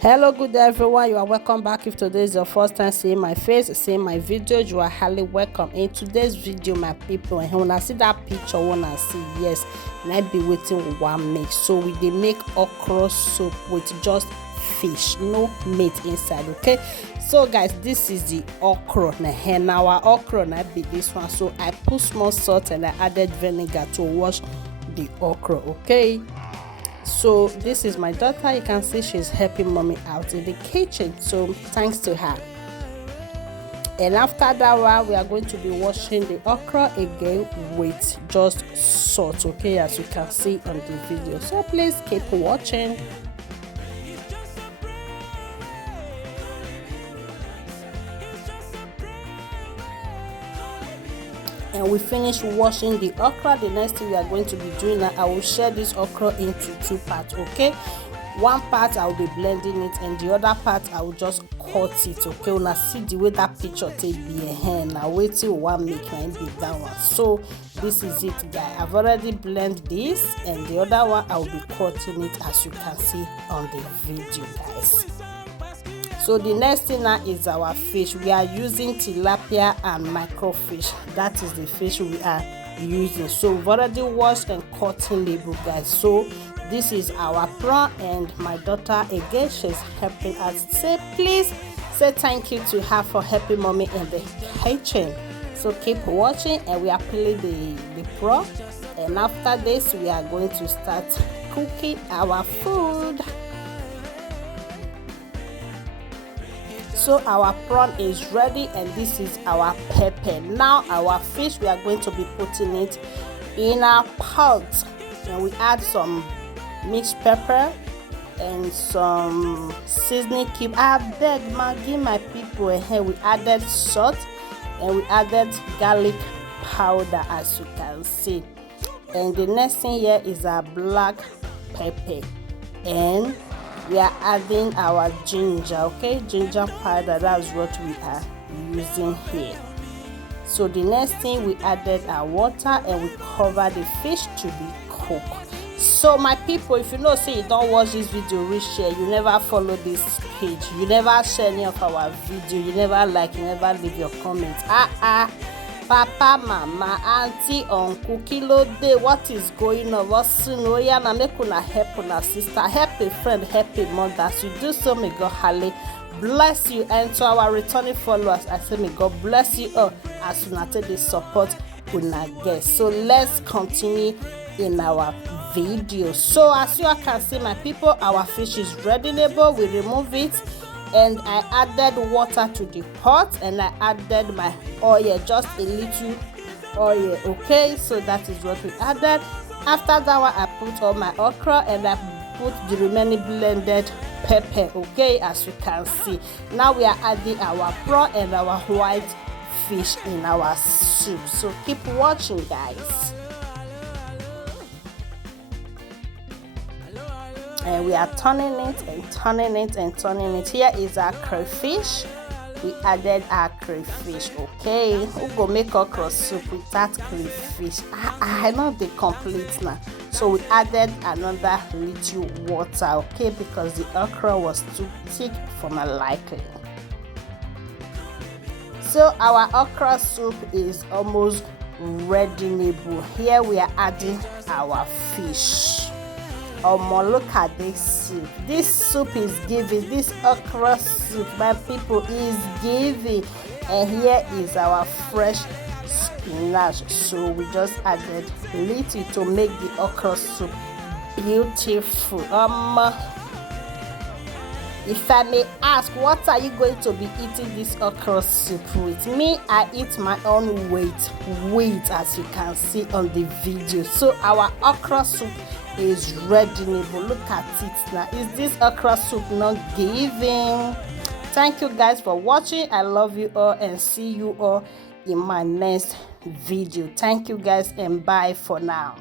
Hello, good day everyone. You are welcome back. If today is your first time seeing my face, seeing my video, you are highly welcome. In today's video, my people, and when I see that picture, when I see yes, and I be waiting one make. So we dey make okra soup with just fish, no meat inside. Okay, so guys, this is the okra. Now our okra na be this one. So I put small salt and I added vinegar to wash the okra. Okay. So this is my daughter. You can see she's helping mommy out in the kitchen, so thanks to her. And after that one, we are going to be washing the okra again with just salt, okay, as you can see on the video. So please keep watching. And we finish washing the okra. The next thing we are going to be doing now, I will share this okra into two parts. Okay, one part I will be blending it and the other part I will just cut it. Okay, when I see the way that picture take be a hand now, wait till one make and be that one. So this is it, guys. I've already blended this and the other one I will be cutting it, as you can see on the video, guys. So the next thing now is our fish. We are using tilapia and mackerel fish. That is the fish we are using. So we've already washed and cut in label, guys. So this is our prawn, and my daughter again, she's helping us. Please say thank you to her for helping mommy in the kitchen. So keep watching, and we are peeling the prawn, and after this we are going to start cooking our food. So our prawn is ready, and this is our pepper. Now our fish, we are going to be putting it in our pot, and we add some mixed pepper and some seasoning cube. I beg Maggi, my people, and here we added salt and we added garlic powder, as you can see. And the next thing here is our black pepper, and we are adding our ginger, okay, ginger powder. That's what we are using here. So the next thing, we added our water and we cover the fish to be cooked. So my people, if you know say you don't watch this video, share, you never follow this page, you never share any of our video, you never like, you never leave your comments, papa, mama, auntie, uncle, kilo day, what is going on? What's no ya na make una help una sister, help a friend, help a mother. As you do so, may God highly bless you. And to our returning followers, I say may God bless you all as you take the support una guest. So let's continue in our video. So as you all can see, my people, our fish is ready. We remove it, and I added water to the pot, and I added my oil, just a little oil. Okay, so that is what we added. After that one, I put all my okra and I put the remaining blended pepper. Okay, as you can see. Now we are adding our prawn and our white fish in our soup. So keep watching, guys. And we are turning it and turning it and turning it. Here is our crayfish. We added our crayfish. Okay, who go make okra soup without crayfish? I know the complete now. So we added another little water, okay, because the okra was too thick for my liking. So our okra soup is almost ready. Here we are adding our fish. Look at this soup. This soup is giving. This okra soup, my people, is giving. And here is our fresh spinach. So we just added little to make the okra soup beautiful. If I may ask, what are you going to be eating this okra soup with? Me, I eat my own weight, as you can see on the video. So our okra soup is ready. Look at it now. Is this okra soup not giving? Thank you guys for watching. I love you all and see you all in my next video. Thank you guys and bye for now.